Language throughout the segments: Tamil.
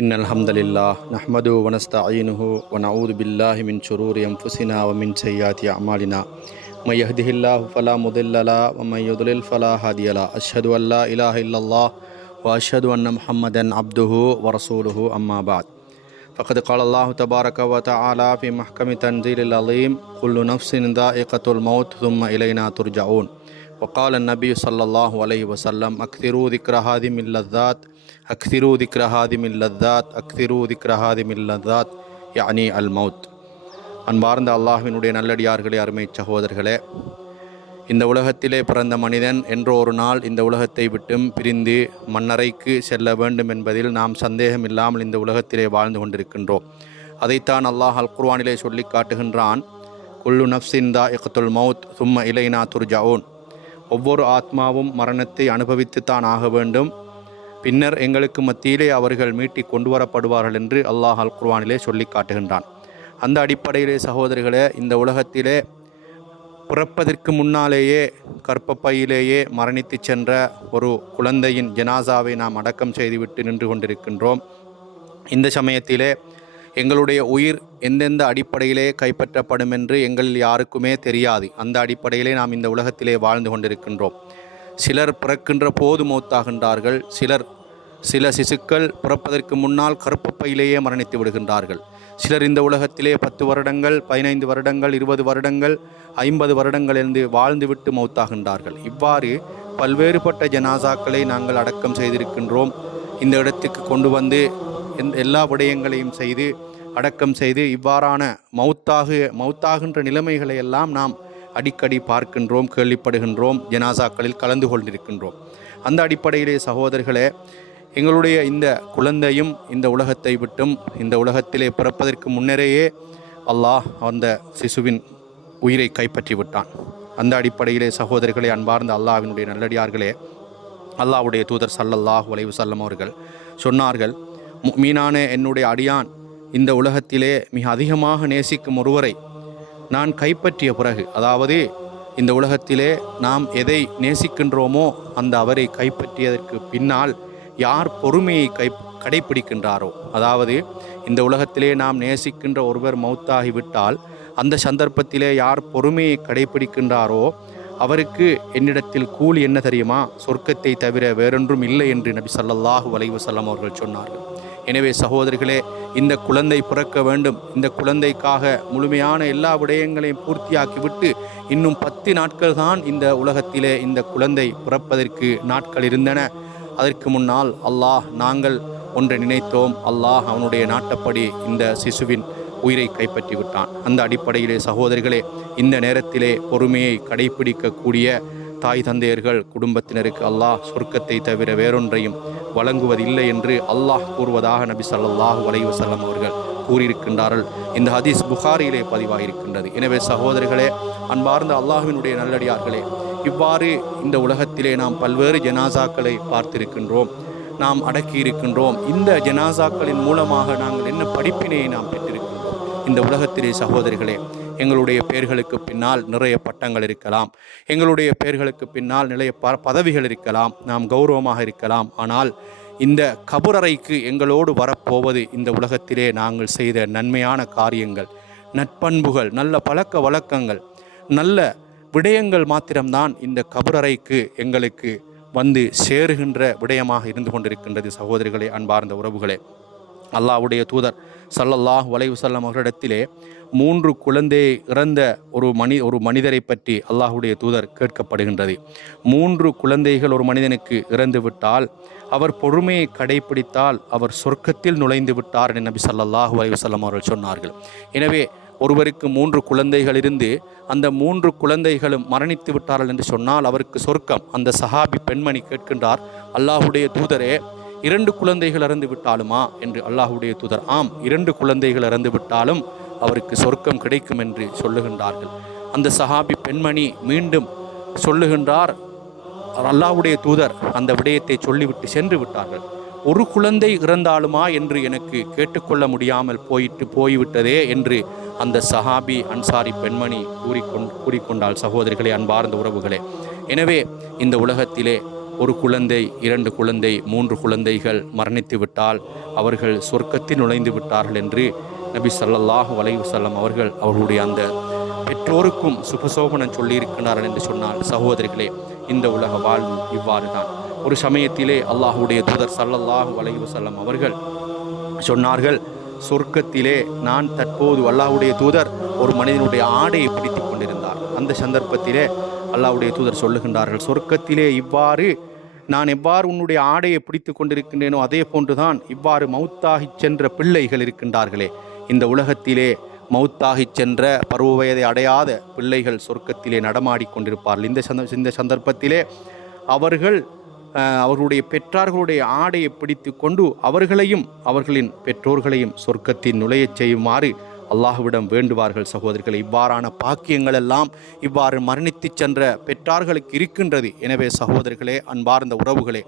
إن الحمد لله نحمده ونستعينه ونعوذ بالله من شرور أنفسنا ومن سيئات أعمالنا. من يهده الله فلا مضل له ومن يضلل فلا هادي له. أشهد أن لا إله إلا الله وأشهد أن محمدا عبده ورسوله. أما بعد فقد قال الله تبارك وتعالى في محكم تنزيل العظيم كل نفس ذائقة الموت ثم إلينا ترجعون. وقال النبي صلى الله عليه وسلم أكثروا ذكر هذه من اللذات أكثروا ذكر هذه من اللذات أكثروا ذكر هذه من اللذات يعني الموت அன்பார்ந்த அல்லாஹ்வினுடைய நல்லடியார்களே அருமை சகோதரர்களே இந்த உலகத்திலே பிறந்த மனிதன் என்றோ ஒரு நாள் இந்த உலகத்தை விட்டும் பிரிந்து மண்ணறைக்கு செல்ல வேண்டும் என்பதில் நாம் சந்தேகம் இல்லாமல் இந்த உலகத்திலே வாழ்ந்து கொண்டிருக்கின்றோம் அதைத்தான் அல்லாஹ் அல் குர்வானிலே சொல்லி காட்டுகின்றான் குல்லு நஃப்சின் தா இகத்துல் மவுத் சும்ம இலைனா துர்ஜவுன் ஒவ்வொரு ஆத்மாவும் மரணத்தை அனுபவித்துத்தான் ஆக வேண்டும். பின்னர் எங்களுக்கு மத்தியிலே அவர்கள் மீட்டி கொண்டு வரப்படுவார்கள் என்று அல்லாஹ் அல் குர்வானிலே சொல்லி காட்டுகின்றான். அந்த அடிப்படையிலே சகோதரிகளே இந்த உலகத்திலே பிறப்பதற்கு முன்னாலேயே கற்பப்பையிலேயே மரணித்து சென்ற ஒரு குழந்தையின் ஜனாசாவை நாம் அடக்கம் செய்துவிட்டு நின்று கொண்டிருக்கின்றோம். இந்த சமயத்திலே எங்களுடைய உயிர் எந்தெந்த அடிப்படையிலே கைப்பற்றப்படும் என்று எங்களில் யாருக்குமே தெரியாது. அந்த அடிப்படையிலே நாம் இந்த உலகத்திலே வாழ்ந்து கொண்டிருக்கின்றோம். சிலர் பிறக்கின்ற போது மௌத்தாகின்றார்கள். சிலர் சில சிசுக்கள் பிறப்பதற்கு முன்னால் கருப்பப்பையிலேயே மரணித்து விடுகின்றார்கள். சிலர் இந்த உலகத்திலே பத்து வருடங்கள் பதினைந்து வருடங்கள் இருபது வருடங்கள் ஐம்பது வருடங்கள் இருந்து வாழ்ந்துவிட்டு மௌத்தாகின்றார்கள். இவ்வாறு பல்வேறுபட்ட ஜனாசாக்களை நாங்கள் அடக்கம் செய்திருக்கின்றோம். இந்த இடத்துக்கு கொண்டு வந்து எல்லா விடயங்களையும் செய்து அடக்கம் செய்து இவ்வாறான மௌத்தாக மௌத்தாகின்ற நிலைமைகளை எல்லாம் நாம் அடிக்கடி பார்க்கின்றோம் கேள்விப்படுகின்றோம் ஜனாசாக்களில் கலந்து கொண்டிருக்கின்றோம். அந்த அடிப்படையிலே சகோதரர்களே எங்களுடைய இந்த குழந்தையும் இந்த உலகத்தை விட்டும் இந்த உலகத்திலே பிறப்பதற்கு முன்னரேயே அல்லாஹ் அந்த சிசுவின் உயிரை கைப்பற்றி விட்டான் அந்த அடிப்படையிலே சகோதரர்களே அன்பார்ந்த அல்லாவினுடைய நல்லடியார்களே அல்லாவுடைய தூதர் சல்லல்லாஹ் உலைவு சல்லம் அவர்கள் சொன்னார்கள் மீனான என்னுடைய அடியான் இந்த உலகத்திலே மிக அதிகமாக நேசிக்கும் ஒருவரை நான் கைப்பற்றிய பிறகு அதாவது இந்த உலகத்திலே நாம் எதை நேசிக்கின்றோமோ அந்த அவரை கைப்பற்றியதற்கு பின்னால் யார் பொறுமையை கை கடைப்பிடிக்கின்றாரோ அதாவது இந்த உலகத்திலே நாம் நேசிக்கின்ற ஒருவர் மௌத்தாகிவிட்டால் அந்த சந்தர்ப்பத்திலே யார் பொறுமையை கடைப்பிடிக்கின்றாரோ அவருக்கு என்னிடத்தில் கூலி என்ன தெரியுமா? சொர்க்கத்தை தவிர வேறொன்றும் இல்லை என்று நபி சல்லல்லாஹு வலைவசல்லம் அவர்கள் சொன்னார்கள். எனவே சகோதரிகளே இந்த குழந்தை பிறக்க வேண்டும். இந்த குழந்தைக்காக முழுமையான எல்லா விடயங்களையும் பூர்த்தியாக்கிவிட்டு இன்னும் பத்து நாட்கள் தான் இந்த உலகத்திலே இந்த குழந்தை பிறப்பதற்கு நாட்கள் இருந்தன. அதற்கு முன்னால் அல்லாஹ் நாங்கள் ஒன்றை நினைத்தோம். அல்லாஹ் அவனுடைய நாட்டப்படி இந்த சிசுவின் உயிரை கைப்பற்றி விட்டான் அந்த அடிப்படையிலே சகோதரிகளே இந்த நேரத்திலே பொறுமையை கடைபிடிக்கக்கூடிய தாய் தந்தையர்கள் குடும்பத்தினருக்கு அல்லாஹ் சொர்க்கத்தை தவிர வேறொன்றையும் வழங்குவதில்லை என்று அல்லாஹ் கூறுவதாக நபி சல்லாஹூ வலைவசல்லம் அவர்கள் கூறியிருக்கின்றார்கள். இந்த ஹதீஸ் புகாரியிலே பதிவாகியிருக்கின்றது. எனவே சகோதரர்களே அன்பார்ந்த அல்லாஹினுடைய நல்லடியார்களே இவ்வாறு இந்த உலகத்திலே நாம் பல்வேறு ஜனாசாக்களை பார்த்திருக்கின்றோம். நாம் அடக்கி இருக்கின்றோம். இந்த ஜனாசாக்களின் மூலமாக நாங்கள் என்ன படிப்பினையை நாம் பெற்றிருக்கின்றோம்? இந்த உலகத்திலே சகோதரிகளே எங்களுடைய பெயர்களுக்கு பின்னால் நிறைய பட்டங்கள் இருக்கலாம். எங்களுடைய பெயர்களுக்கு பின்னால் நிறைய ப பதவிகள் இருக்கலாம். நாம் கௌரவமாக இருக்கலாம். ஆனால் இந்த கபுரறைக்கு எங்களோடு வரப்போவது இந்த உலகத்திலே நாங்கள் செய்த நன்மையான காரியங்கள். நட்பண்புகள் நல்ல பழக்க வழக்கங்கள் நல்ல விடயங்கள் மாத்திரம்தான் இந்த கபுரறைக்கு எங்களுக்கு வந்து சேருகின்ற விடயமாக இருந்து கொண்டிருக்கின்றது சகோதரிகளே அன்பார்ந்த உறவுகளே. அல்லாவுடைய தூதர் சல்லல்லாஹ் வலைவுசல்லம் அவர்களிடத்திலே மூன்று குழந்தை இறந்த ஒரு மனி ஒரு மனிதரை பற்றி அல்லாஹுடைய தூதர் கேட்கப்படுகின்றது. மூன்று குழந்தைகள் ஒரு மனிதனுக்கு இறந்து விட்டால் அவர் பொறுமையை கடைபிடித்தால் அவர் சொர்க்கத்தில் நுழைந்து விட்டார் என நபி சல்லாஹூ அலைவசல்லம் அவர்கள் சொன்னார்கள். எனவே ஒருவருக்கு மூன்று குழந்தைகள் இருந்து அந்த மூன்று குழந்தைகளும் மரணித்து விட்டார்கள் என்று சொன்னால் அவருக்கு சொர்க்கம். அந்த சஹாபி பெண்மணி கேட்கின்றார் அல்லாஹுடைய தூதரே இரண்டு குழந்தைகள் இறந்து விட்டாலுமா? என்று அல்லாஹுடைய தூதர் ஆம் இரண்டு குழந்தைகள் இறந்து விட்டாலும் அவருக்கு சொர்க்கம் கிடைக்கும் என்று சொல்லுகின்றார்கள். அந்த சஹாபி பெண்மணி மீண்டும் சொல்லுகின்றார் அல்லாவுடைய தூதர் அந்த விடயத்தை சொல்லிவிட்டு சென்று விட்டார்கள். ஒரு குழந்தை இறந்தாலுமா என்று எனக்கு கேட்டுக்கொள்ள முடியாமல் போயிட்டு போய்விட்டதே என்று அந்த சஹாபி அன்சாரி பெண்மணி கூறிக்கொண் கூறிக்கொண்டால் சகோதரிகளே அன்பார்ந்த உறவுகளே. எனவே இந்த உலகத்திலே ஒரு குழந்தை இரண்டு குழந்தை மூன்று குழந்தைகள் மரணித்து விட்டால் அவர்கள் சொர்க்கத்தில் நுழைந்து விட்டார்கள் என்று நபி சல்லல்லாஹு வலைவசல்லம் அவர்கள் அவர்களுடைய அந்த பெற்றோருக்கும் சுபசோபனம் சொல்லியிருக்கிறார்கள் என்று சொன்னால் சகோதரிகளே இந்த உலக வாழ்வு இவ்வாறு தான் ஒரு சமயத்திலே அல்லாஹுடைய தூதர் சல்லல்லாஹு வலைவசல்லம் அவர்கள் சொன்னார்கள் சொர்க்கத்திலே நான் தற்போது அல்லாஹுடைய தூதர் ஒரு மனிதனுடைய ஆடையை பிடித்து கொண்டிருந்தார். அந்த சந்தர்ப்பத்திலே அல்லாஹுடைய தூதர் சொல்லுகின்றார்கள் சொர்க்கத்திலே இவ்வாறு நான் எவ்வாறு உன்னுடைய ஆடையை பிடித்து கொண்டிருக்கின்றேனோ அதே போன்றுதான் இவ்வாறு மௌத்தாகிச் சென்ற பிள்ளைகள் இருக்கின்றார்களே. இந்த உலகத்திலே மௌத்தாகிச் சென்ற பருவ வயதை அடையாத பிள்ளைகள் சொர்க்கத்திலே நடமாடிக் கொண்டிருப்பார்கள். இந்த சந்த இந்த சந்தர்ப்பத்திலே அவர்கள் அவர்களுடைய பெற்றார்களுடைய ஆடையை பிடித்து கொண்டு அவர்களையும் அவர்களின் பெற்றோர்களையும் சொர்க்கத்தில் நுழையச் செய்யுமாறு அல்லாஹ்விடம் வேண்டுவார்கள் சகோதரிகள் இவ்வாறான பாக்கியங்கள் எல்லாம் இவ்வாறு மரணித்துச் சென்ற பெற்றார்களுக்கு இருக்கின்றது. எனவே சகோதரிகளே அன்பார்ந்த உறவுகளே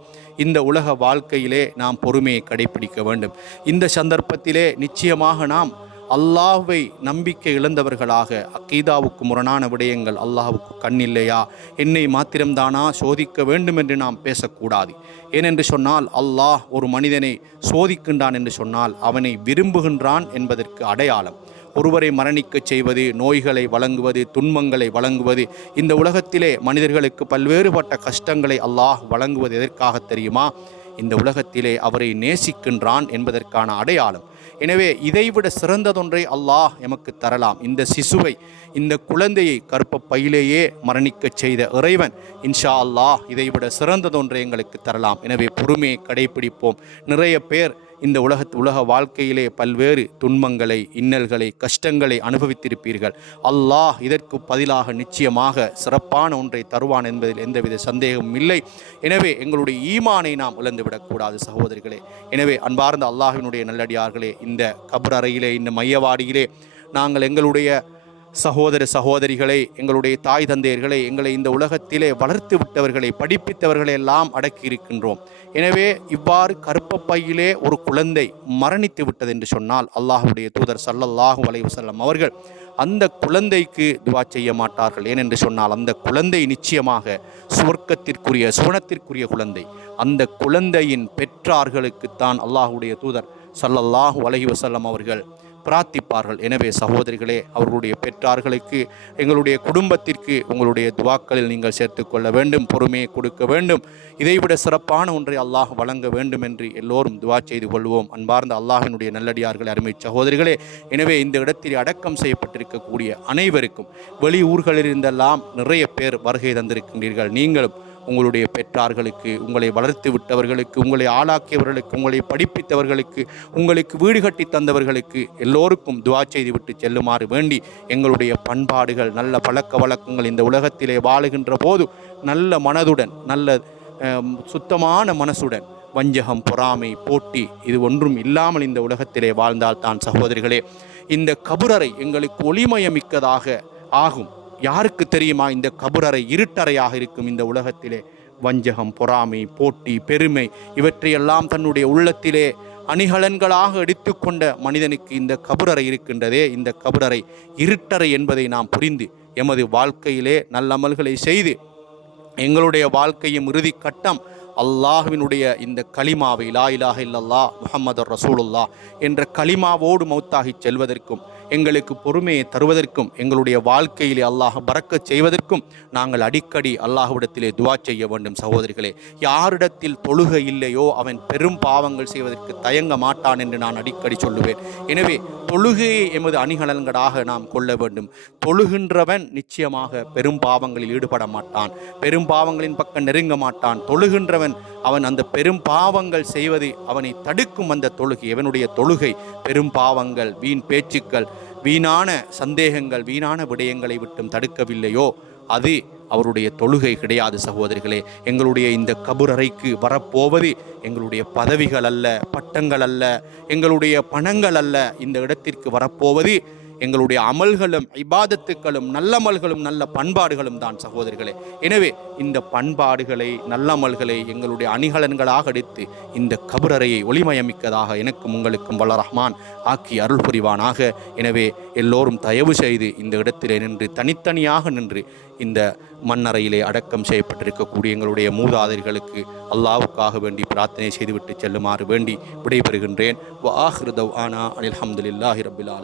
இந்த உலக வாழ்க்கையிலே நாம் பொறுமையை கடைபிடிக்க வேண்டும். இந்த சந்தர்ப்பத்திலே நிச்சயமாக நாம் அல்லாஹ்வை நம்பிக்கை இழந்தவர்களாக அக்கீதாவுக்கு முரணான விடயங்கள் அல்லாஹ்வுக்கு கண்ணில்லையா? என்னை மாத்திரம்தானா சோதிக்க வேண்டும் என்று நாம் பேசக்கூடாது. ஏனென்று சொன்னால் அல்லாஹ் ஒரு மனிதனை சோதிக்கின்றான் என்று சொன்னால் அவனை விரும்புகின்றான் என்பதற்கு அடையாளம். ஒருவரை மரணிக்கச் செய்வது நோய்களை வழங்குவது துன்பங்களை வழங்குவது இந்த உலகத்திலே மனிதர்களுக்கு பல்வேறுபட்ட கஷ்டங்களை அல்லாஹ் வழங்குவது எதற்காக தெரியுமா? இந்த உலகத்திலே அவரை நேசிக்கின்றான் என்பதற்கான அடையாளம். எனவே இதைவிட சிறந்ததொன்றை அல்லாஹ் எமக்கு தரலாம். இந்த சிசுவை இந்த குழந்தையை கற்ப பையிலேயே மரணிக்கச் செய்த இறைவன் இன்ஷா அல்லாஹ் இதைவிட சிறந்ததொன்றை எங்களுக்கு தரலாம். எனவே பொறுமையை கடைபிடிப்போம் நிறைய பேர் இந்த உலக உலக வாழ்க்கையிலே பல்வேறு துன்பங்களை இன்னல்களை கஷ்டங்களை அனுபவித்திருப்பீர்கள். அல்லாஹ் இதற்கு பதிலாக நிச்சயமாக சிறப்பான ஒன்றை தருவான் என்பதில் எந்தவித சந்தேகமும் இல்லை. எனவே எங்களுடைய ஈமானை நாம் இழந்துவிடக்கூடாது சகோதரிகளே. எனவே அன்பார்ந்த அல்லாஹினுடைய நல்லடியார்களே இந்த கபர் அறையிலே இந்த மையவாடியிலே நாங்கள் எங்களுடைய சகோதர சகோதரிகளை எங்களுடைய தாய் தந்தையர்களை எங்களை இந்த உலகத்திலே வளர்த்து விட்டவர்களை படிப்பித்தவர்களை எல்லாம் அடக்கி இருக்கின்றோம். எனவே இவ்வாறு கருப்பப்பையிலே ஒரு குழந்தை மரணித்து விட்டது என்று சொன்னால் அல்லாஹுடைய தூதர் சல்லல்லாஹு அலைஹி வஸல்லம் அவர்கள் அந்த குழந்தைக்கு துவா செய்ய மாட்டார்கள். ஏனென்று சொன்னால் அந்த குழந்தை நிச்சயமாக சுவர்க்கத்திற்குரிய சுவனத்திற்குரிய குழந்தை. அந்த குழந்தையின் பெற்றார்களுக்குத்தான் அல்லாஹுடைய தூதர் சல்லல்லாஹு வலைவு வஸல்லம் அவர்கள் பிரார்த்திப்பார்கள். எனவே சகோதரிகளே அவர்களுடைய பெற்றார்களுக்கு எங்களுடைய குடும்பத்திற்கு உங்களுடைய துவாக்களில் நீங்கள் சேர்த்து கொள்ள வேண்டும் பொறுமையை கொடுக்க வேண்டும். இதைவிட சிறப்பான ஒன்றை அல்லாஹ் வழங்க வேண்டும் என்று எல்லோரும் துவா செய்து கொள்வோம். அன்பார்ந்த அல்லாஹினுடைய நல்லடியார்கள் அருமை சகோதரிகளே எனவே இந்த இடத்தில் அடக்கம் செய்யப்பட்டிருக்கக்கூடிய அனைவருக்கும் வெளி ஊர்களிலிருந்தெல்லாம் நிறைய பேர் வருகை தந்திருக்கின்றீர்கள். நீங்களும் உங்களுடைய பெற்றார்களுக்கு உங்களை வளர்த்து விட்டவர்களுக்கு உங்களை ஆளாக்கியவர்களுக்கு உங்களை படிப்பித்தவர்களுக்கு உங்களுக்கு வீடு கட்டி தந்தவர்களுக்கு எல்லோருக்கும் துவா செய்து விட்டு செல்லுமாறு வேண்டி எங்களுடைய பண்பாடுகள் நல்ல பழக்க வழக்கங்கள் இந்த உலகத்திலே வாழுகின்ற போது நல்ல மனதுடன் நல்ல சுத்தமான மனசுடன் வஞ்சகம் பொறாமை போட்டி இது ஒன்றும் இல்லாமல் இந்த உலகத்திலே வாழ்ந்தால் தான் சகோதரிகளே. இந்த கபுரரை எங்களுக்கு ஒளிமயமிக்கதாக ஆகும். யாருக்கு தெரியுமா? இந்த கபுரறை இருட்டறையாக இருக்கும் இந்த உலகத்திலே. வஞ்சகம் பொறாமை போட்டி பெருமை இவற்றையெல்லாம் தன்னுடைய உள்ளத்திலே அணிகலன்களாக எடுத்துக்கொண்ட மனிதனுக்கு இந்த கபுரறை இருக்கின்றதே. இந்த கபுரறை இருட்டறை என்பதை நாம் புரிந்து எமது வாழ்க்கையிலே நல்லமல்களை செய்து எங்களுடைய வாழ்க்கையும் இறுதி கட்டம் அல்லாஹுவினுடைய இந்த கலிமாவை லா இலாஹ இல்லல்லா முஹம்மது ரசூலுல்லா என்ற கலிமாவோடு மௌத்தாகிச் செல்வதற்கும் எங்களுக்கு பொறுமையை தருவதற்கும் எங்களுடைய வாழ்க்கையிலே அல்லாஹ் பறக்கச் செய்வதற்கும் நாங்கள் அடிக்கடி அல்லாஹ்விடத்திலே துவா செய்ய வேண்டும் சகோதரிகளே. யாரிடத்தில் தொழுகை இல்லையோ அவன் பெரும் பாவங்கள் செய்வதற்கு தயங்க மாட்டான் என்று நான் அடிக்கடி சொல்லுவேன். எனவே தொழுகையை எமது அணிகலன்களாக நாம் கொள்ள வேண்டும். தொழுகின்றவன் நிச்சயமாக பெரும் பாவங்களில் ஈடுபட மாட்டான். பெரும் பாவங்களின் பக்கம் நெருங்க மாட்டான். தொழுகின்றவன் அவன் அந்த பெரும் பாவங்கள் செய்வது அவனை தடுக்கும் அந்த தொழுகை. எவனுடைய தொழுகை பெரும் பாவங்கள் வீண் பேச்சுக்கள் வீணான சந்தேகங்கள் வீணான விடயங்களை விட்டும் தடுக்கவில்லையோ? அது அவருடைய தொழுகை கிடையாது சகோதரிகளே. எங்களுடைய இந்த கபுரறைக்கு வரப்போவது எங்களுடைய பதவிகள் அல்ல பட்டங்கள் அல்ல எங்களுடைய பணங்கள் அல்ல. இந்த இடத்திற்கு வரப்போவது எங்களுடைய அமல்களும் இபாதத்துக்களும் நல்லமல்களும் நல்ல பண்பாடுகளும் தான் சகோதரர்களே எனவே இந்த பண்பாடுகளை நல்லமல்களை எங்களுடைய அணிகலன்களாக எடுத்து இந்த கபரறையை ஒளிமயமிக்கதாக எனக்கும் உங்களுக்கும் வல்ல ரஹ்மான் ஆக்கி அருள் புரிவானாக. எனவே எல்லோரும் தயவு செய்து இந்த இடத்திலே நின்று தனித்தனியாக நின்று இந்த மண்ணறையிலே அடக்கம் செய்யப்பட்டிருக்கக்கூடிய எங்களுடைய மூதாதைகளுக்கு அல்லாவுக்காக வேண்டி பிரார்த்தனை செய்துவிட்டு செல்லுமாறு வேண்டி விடைபெறுகின்றேன். வாஹ்ருதவ் ஆனா அனில் அஹமதுல்லாஹி ரபில்